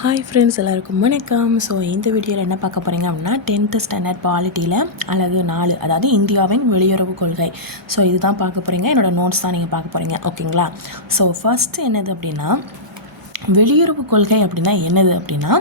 Hi friends எல்லாருக்கும் வணக்கம். So இந்த வீடியோவில் என்ன பார்க்க போகிறீங்க அப்படின்னா டென்த்து ஸ்டாண்டர்ட் பாலிட்டியில் அழகு நாலு அதாவது இந்தியாவின் வெளியுறவு கொள்கை. ஸோ இதுதான் பார்க்க போகிறீங்க என்னோடய நோட்ஸ் தான் நீங்கள் பார்க்க போகிறீங்க ஓகேங்களா ஸோ ஃபஸ்ட்டு என்னது அப்படின்னா வெளியுறவு கொள்கை அப்படின்னா என்னது அப்படின்னா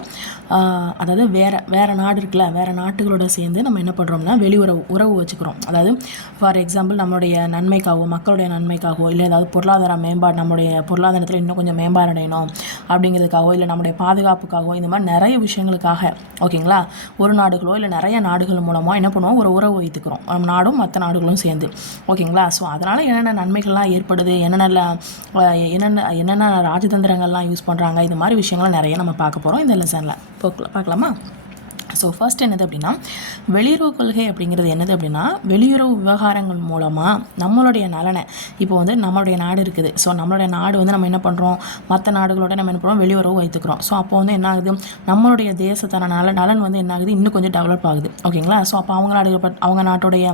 அதாவது வேறு வேறு நாடு இருக்குல்ல வேறு நாட்டுகளோட சேர்ந்து நம்ம என்ன பண்ணுறோம்னா வெளியுறவு உறவு வச்சுக்கிறோம். அதாவது ஃபார் எக்ஸாம்பிள் நம்மளுடைய நன்மைக்காகவோ மக்களுடைய நன்மைக்காகவோ இல்லை ஏதாவது பொருளாதார மேம்பாடு நம்முடைய பொருளாதாரத்தில் இன்னும் கொஞ்சம் மேம்பாடு அடையணும் அப்படிங்கிறதுக்காகவோ இல்லை நம்முடைய பாதுகாப்புக்காகவோ இந்த மாதிரி நிறைய விஷயங்களுக்காக ஓகேங்களா ஒரு நாடுகளோ இல்லை நிறைய நாடுகள் மூலமாக என்ன பண்ணுவோம் ஒரு உறவு வைத்துக்கிறோம். நம்ம நாடும் மற்ற நாடுகளும் சேர்ந்து ஓகேங்களா? ஸோ அதனால் என்னென்ன நன்மைகள்லாம் ஏற்படுது என்னென்ன என்னென்ன என்னென்ன ராஜதந்திரங்கள்லாம் யூஸ் பண்ணுறாங்க இது மாதிரி விஷயங்கள்லாம் நிறைய நம்ம பார்க்க போகிறோம் இந்த லெசனில் பார்க்கலாமா? ஸோ ஃபர்ஸ்ட் என்னது அப்படின்னா வெளியுறவு கொள்கை அப்படிங்கிறது என்னது அப்படின்னா வெளியுறவு விவகாரங்கள் மூலமாக நம்மளுடைய நலனை இப்போ வந்து நம்மளுடைய நாடு இருக்குது. ஸோ நம்மளுடைய நாடு வந்து நம்ம என்ன பண்ணுறோம் மற்ற நாடுகளோட நம்ம என்ன பண்ணுறோம் வெளியுறவு வைத்துக்கிறோம். ஸோ அப்போ வந்து என்ன ஆகுது நம்மளுடைய தேசத்தான நல நலன் வந்து என்ன ஆகுது இன்னும் கொஞ்சம் டெவலப் ஆகுது. ஓகேங்களா? ஸோ அப்போ அவங்க நாடு அவங்க நாட்டுடைய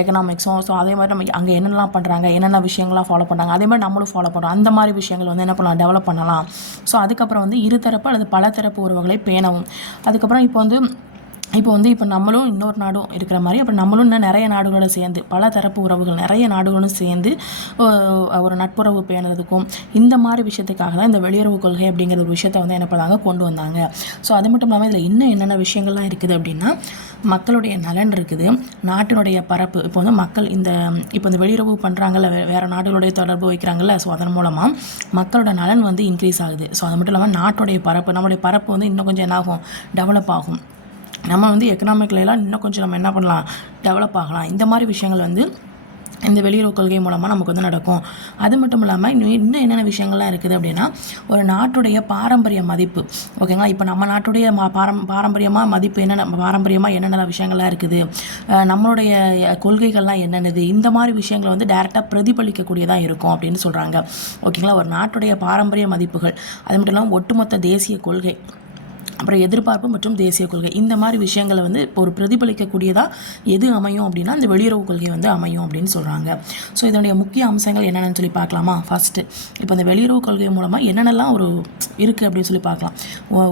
எக்கனாமிக்ஸும் ஸோ அதே மாதிரி நம்ம அங்கே என்னென்னலாம் பண்ணுறாங்க என்னென்ன விஷயங்கள்லாம் ஃபாலோ பண்ணுறாங்க அதே மாதிரி நம்மளும் ஃபாலோ பண்ணுறோம் அந்த மாதிரி விஷயங்கள் வந்து என்ன பண்ணலாம்? டெவலப் பண்ணலாம். ஸோ அதுக்கப்புறம் வந்து இருதரப்பு அல்லது பலதரப்பு உறவுகளை பேணவும். அதுக்கப்புறம் இப்போ வந்து இப்போ வந்து இப்போ நம்மளும் இன்னொரு நாடும் இருக்கிற மாதிரி அப்புறம் நம்மளும் இன்னும் நிறைய நாடுகளோட சேர்ந்து பல தரப்பு உறவுகள் நிறைய நாடுகளும் சேர்ந்து ஒரு நட்புறவு பேணுறதுக்கும் இந்த மாதிரி விஷயத்துக்காக தான் இந்த வெளியுறவு கொள்கை அப்படிங்கிற ஒரு விஷயத்தை வந்து என்ன பண்ணாங்க கொண்டு வந்தாங்க. ஸோ அது மட்டும் இல்லாமல் இதில் இன்னும் என்னென்ன விஷயங்கள்லாம் இருக்குது அப்படின்னா மக்களுடைய நலன் இருக்குது நாட்டினுடைய பரப்பு இப்போ வந்து மக்கள் இந்த இப்போ இந்த வெளியுறவு பண்ணுறாங்கல்ல வே வேறு நாடுகளுடைய தொடர்பு வைக்கிறாங்கல்ல ஸோ அதன் மூலமாக மக்களோட நலன் வந்து இன்க்ரீஸ் ஆகுது. ஸோ அது மட்டும் இல்லாமல் நாட்டுடைய பரப்பு நம்மளுடைய பரப்பு வந்து இன்னும் கொஞ்சம் என்னாகும் டெவலப் ஆகும். நம்ம வந்து எக்கனாமிக்லாம் இன்னும் கொஞ்சம் நம்ம என்ன பண்ணலாம்? டெவலப் ஆகலாம். இந்த மாதிரி விஷயங்கள் வந்து இந்த வெளியுறவு கொள்கை மூலமாக நமக்கு வந்து நடக்கும். அது மட்டும் இல்லாமல் இன்னும் இன்னும் என்னென்ன விஷயங்கள்லாம் இருக்குது அப்படின்னா ஒரு நாட்டுடைய பாரம்பரிய மதிப்பு. ஓகேங்களா இப்போ நம்ம நாட்டுடைய பாரம் பாரம்பரியமாக மதிப்பு என்னென்ன பாரம்பரியமாக என்னென்ன விஷயங்கள்லாம் இருக்குது? நம்மளுடைய கொள்கைகள்லாம் என்னென்னது? இந்த மாதிரி விஷயங்களை வந்து டேரெக்டாக பிரதிபலிக்கக்கூடியதாக இருக்கும் அப்படின்னு சொல்கிறாங்க ஓகேங்களா ஒரு நாட்டுடைய பாரம்பரிய மதிப்புகள். அது மட்டும் இல்லாமல் ஒட்டுமொத்த தேசிய கொள்கை. அப்புறம் எதிர்பார்ப்பு மற்றும் தேசிய கொள்கை. இந்த மாதிரி விஷயங்களை வந்து இப்போ ஒரு பிரதிபலிக்கக்கூடியதாக எது அமையும் அப்படின்னா இந்த வெளியுறவு கொள்கை வந்து அமையும் அப்படின்னு சொல்கிறாங்க ஸோ இதனுடைய முக்கிய அம்சங்கள் என்னென்னு சொல்லி பார்க்கலாமா? ஃபஸ்ட்டு இப்போ இந்த வெளியுறவு கொள்கை மூலமாக என்னென்னலாம் ஒரு இருக்குது அப்படின்னு சொல்லி பார்க்கலாம்.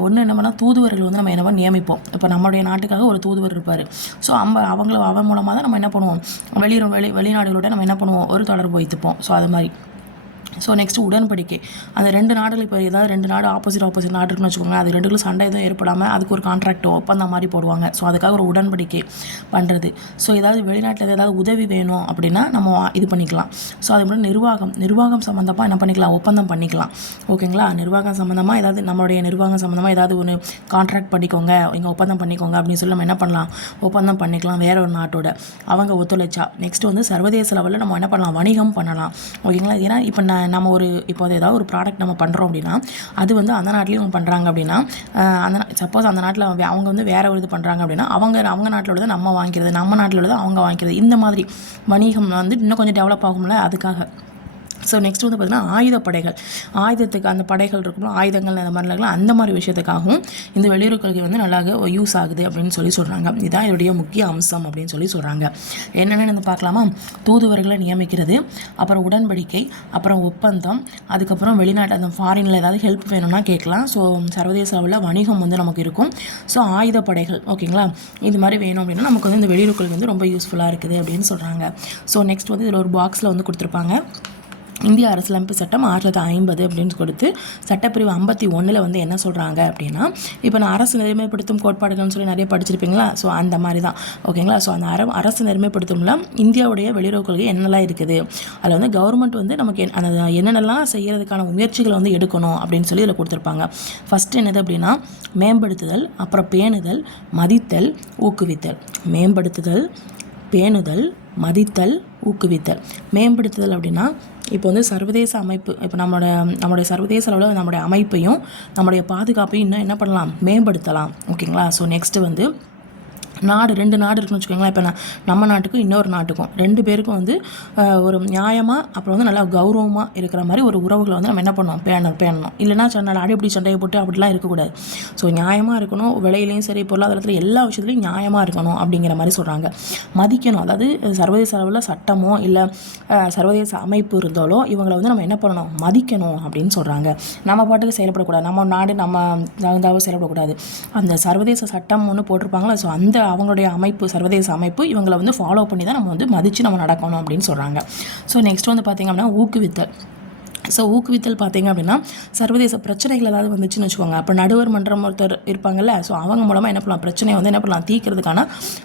ஒன்று என்னன்னா தூதுவர்கள் வந்து நம்ம என்னவோ நியமிப்போம். இப்போ நம்மளுடைய நாட்டுக்காக ஒரு தூதுவர் இருப்பார். ஸோ நம்ம அவங்கள அவன் மூலமாக தான் நம்ம என்ன பண்ணுவோம்? வெளியுறவு வெளி வெளிநாடுகளோட நம்ம என்ன பண்ணுவோம்? ஒரு தொடர்பு வைத்துப்போம். ஸோ அது மாதிரி. ஸோ நெக்ஸ்ட் உடன்படிக்கை. அந்த ரெண்டு நாடுகள் இப்போ ஏதாவது ரெண்டு நாடு ஆப்போசிட் ஆப்போசிட் நாடு இருக்குன்னு வச்சுக்கோங்க அது ரெண்டுகளும் சண்டை எதுவும் ஏற்படாமல் அதுக்கு ஒரு கான்ட்ராக்டோ ஒப்பந்தம் மாதிரி போடுவாங்க. ஸோ அதுக்காக ஒரு உடன்படிக்கை பண்ணுறது ஸோ ஏதாவது வெளிநாட்டில் ஏதாவது உதவி வேணும் அப்படின்னா நம்ம வா- இது பண்ணிக்கலாம். ஸோ அது மட்டும் நிர்வாகம். நிர்வாகம் சம்மந்தமாக என்ன பண்ணிக்கலாம்? ஒப்பந்தம் பண்ணிக்கலாம். ஓகேங்களா? நிர்வாகம் சம்மந்தமாக ஏதாவது நம்மளுடைய நிர்வாகம் சம்மந்தமாக ஏதாவது ஒன்று கான்ட்ராக்ட் பண்ணிக்கோங்க. இங்கே ஒப்பந்தம் பண்ணிக்கோங்க அப்படின்னு சொல்லி நம்ம என்ன பண்ணலாம்? ஒப்பந்தம் பண்ணிக்கலாம் வேற ஒரு நாட்டோட. அவங்க ஒத்துழைச்சா. நெக்ஸ்ட் வந்து சர்வதேச லெவலில் நம்ம என்ன பண்ணலாம்? வணிகம் பண்ணலாம். ஓகேங்களா? ஏன்னா இப்போ நான் நம்ம ஒரு இப்போ ஏதாவது ஒரு ப்ராடக்ட் நம்ம பண்ணுறோம் அப்படின்னா அது வந்து அந்த நாட்டிலையும் அவங்க பண்ணுறாங்க அப்படின்னா அந்த சப்போஸ் அந்த நாட்டில் அவங்க வந்து வேறு ஒரு இது பண்ணுறாங்க அப்படின்னா அவங்க அவங்க நாட்டில் உள்ளதை நம்ம வாங்கிக்கிறது நம்ம நாட்டில் உள்ளதை அவங்க வாங்கிக்கிறது இந்த மாதிரி வணிகம் வந்து இன்னும் கொஞ்சம் டெவலப் ஆகும்ல அதுக்காக. ஸோ நெக்ஸ்ட் வந்து பார்த்திங்கன்னா ஆயுதப்படைகள் ஆயுதத்துக்கு அந்த படைகள் இருக்கும்ல ஆயுதங்கள் அந்த மாதிரி இருக்கலாம் அந்த மாதிரி விஷயத்துக்காகவும் இந்த வெளியுறவு கொள்கை வந்து நல்லா யூஸ் ஆகுது அப்படின்னு சொல்லி சொல்கிறாங்க இதுதான் என்னுடைய முக்கிய அம்சம் அப்படின்னு சொல்லி சொல்கிறாங்க என்னென்னு வந்து பார்க்கலாமா? தூதுவர்களை நியமிக்கிறது அப்புறம் உடன்படிக்கை அப்புறம் ஒப்பந்தம் அதுக்கப்புறம் வெளிநாட்டு அந்த ஃபாரினில் ஏதாவது ஹெல்ப் வேணும்னா கேட்கலாம். ஸோ சர்வதேச அளவில் வணிகம் வந்து நமக்கு இருக்கும். ஸோ ஆயுதப்படைகள் ஓகேங்களா இது மாதிரி வேணும் அப்படின்னா நமக்கு வந்து இந்த வெளியுறவு கொள்கை வந்து ரொம்ப யூஸ்ஃபுல்லாக இருக்குது அப்படின்னு சொல்கிறாங்க ஸோ நெக்ஸ்ட் வந்து இதில் ஒரு பாக்ஸில் வந்து கொடுத்துருப்பாங்க. இந்திய அரசியலமைப்பு சட்டம் ஆயிரத்தி தொள்ளாயிரத்தி ஐம்பது அப்படின்னு கொடுத்து சட்டப்பிரிவு ஐம்பத்தி ஒன்றில் வந்து என்ன சொல்கிறாங்க அப்படின்னா இப்போ நான் அரசு நெறிமைப்படுத்தும் கோட்பாடுகள்னு சொல்லி நிறைய படிச்சிருப்பீங்களா? ஸோ அந்த மாதிரி தான் ஓகேங்களா ஸோ அந்த அர அரசு நெறிமைப்படுத்தும்ல இந்தியாவுடைய வெளியுறவு கொள்கை என்னெல்லாம் இருக்குது? அதில் வந்து கவர்மெண்ட் வந்து நமக்கு அந்த என்னென்னலாம் செய்கிறதுக்கான முயற்சிகளை வந்து எடுக்கணும் அப்படின்னு சொல்லி இதில் கொடுத்துருப்பாங்க. ஃபஸ்ட்டு என்னது அப்படின்னா மேம்படுத்துதல் அப்புறம் பேணுதல் மதித்தல் ஊக்குவித்தல். மேம்படுத்துதல் பேணுதல் மதித்தல் ஊக்குவித்தல். மேம்படுத்துதல் அப்படின்னா இப்போ வந்து சர்வதேச அமைப்பு இப்போ நம்மளோட நம்மளுடைய சர்வதேச அளவில் நம்மளுடைய அமைப்பையும் நம்மளுடைய பாதுகாப்பையும் இன்னும் என்ன பண்ணலாம்? மேம்படுத்தலாம். ஓகேங்களா? ஸோ நெக்ஸ்ட்டு வந்து நாடு ரெண்டு நாடு இருக்குன்னு வச்சுக்கோங்களேன். இப்போ நான் நம்ம நாட்டுக்கும் இன்னொரு நாட்டுக்கும். ரெண்டு பேருக்கும் வந்து ஒரு நியாயமாக அப்புறம் வந்து நல்லா கௌரவமாக இருக்கிற மாதிரி ஒரு உறவுகளை வந்து நம்ம என்ன பண்ணுவோம்? பேணணும் பேணணும். இல்லைன்னா சண்டை அடிப்படி சண்டையை போட்டு அப்படிலாம் இருக்கக்கூடாது. ஸோ நியாயமாக இருக்கணும் விலையிலையும் சரி பொருளாதாரத்தில் எல்லா விஷயத்துலையும் நியாயமாக இருக்கணும் அப்படிங்கிற மாதிரி சொல்கிறாங்க மதிக்கணும் அதாவது சர்வதேச அளவில் சட்டமோ இல்லை சர்வதேச அமைப்பு இருந்தாலோ இவங்களை வந்து நம்ம என்ன பண்ணணும்? மதிக்கணும் அப்படின்னு சொல்கிறாங்க நம்ம பாட்டுக்கு செயல்படக்கூடாது. நம்ம நாடு நம்ம தகுந்தாவோ செயல்படக்கூடாது. அந்த சர்வதேச சட்டம் ஒன்று போட்டிருப்பாங்களா ஸோ அந்த அவங்களுடைய அமைப்பு சர்வதேச அமைப்பு இவங்களை வந்து ஃபாலோ பண்ணி தான் நம்ம வந்து மதித்து நம்ம நடக்கணும் அப்படின்னு சொல்கிறாங்க ஸோ நெக்ஸ்ட் வந்து பார்த்திங்க அப்படின்னா ஊக்குவித்தல். ஸோ ஊக்குவித்தல் பார்த்தீங்க அப்படின்னா சர்வதேச பிரச்சனைகள் ஏதாவது வந்துச்சுன்னு வச்சுக்கோங்க. அப்போ நடுவர் மன்றம் ஒருத்தர் இருப்பாங்கல்ல ஸோ அவங்க மூலமாக என்ன பண்ணலாம் பிரச்சனையை வந்து என்ன பண்ணலாம் தீர்க்கிறதுக்கான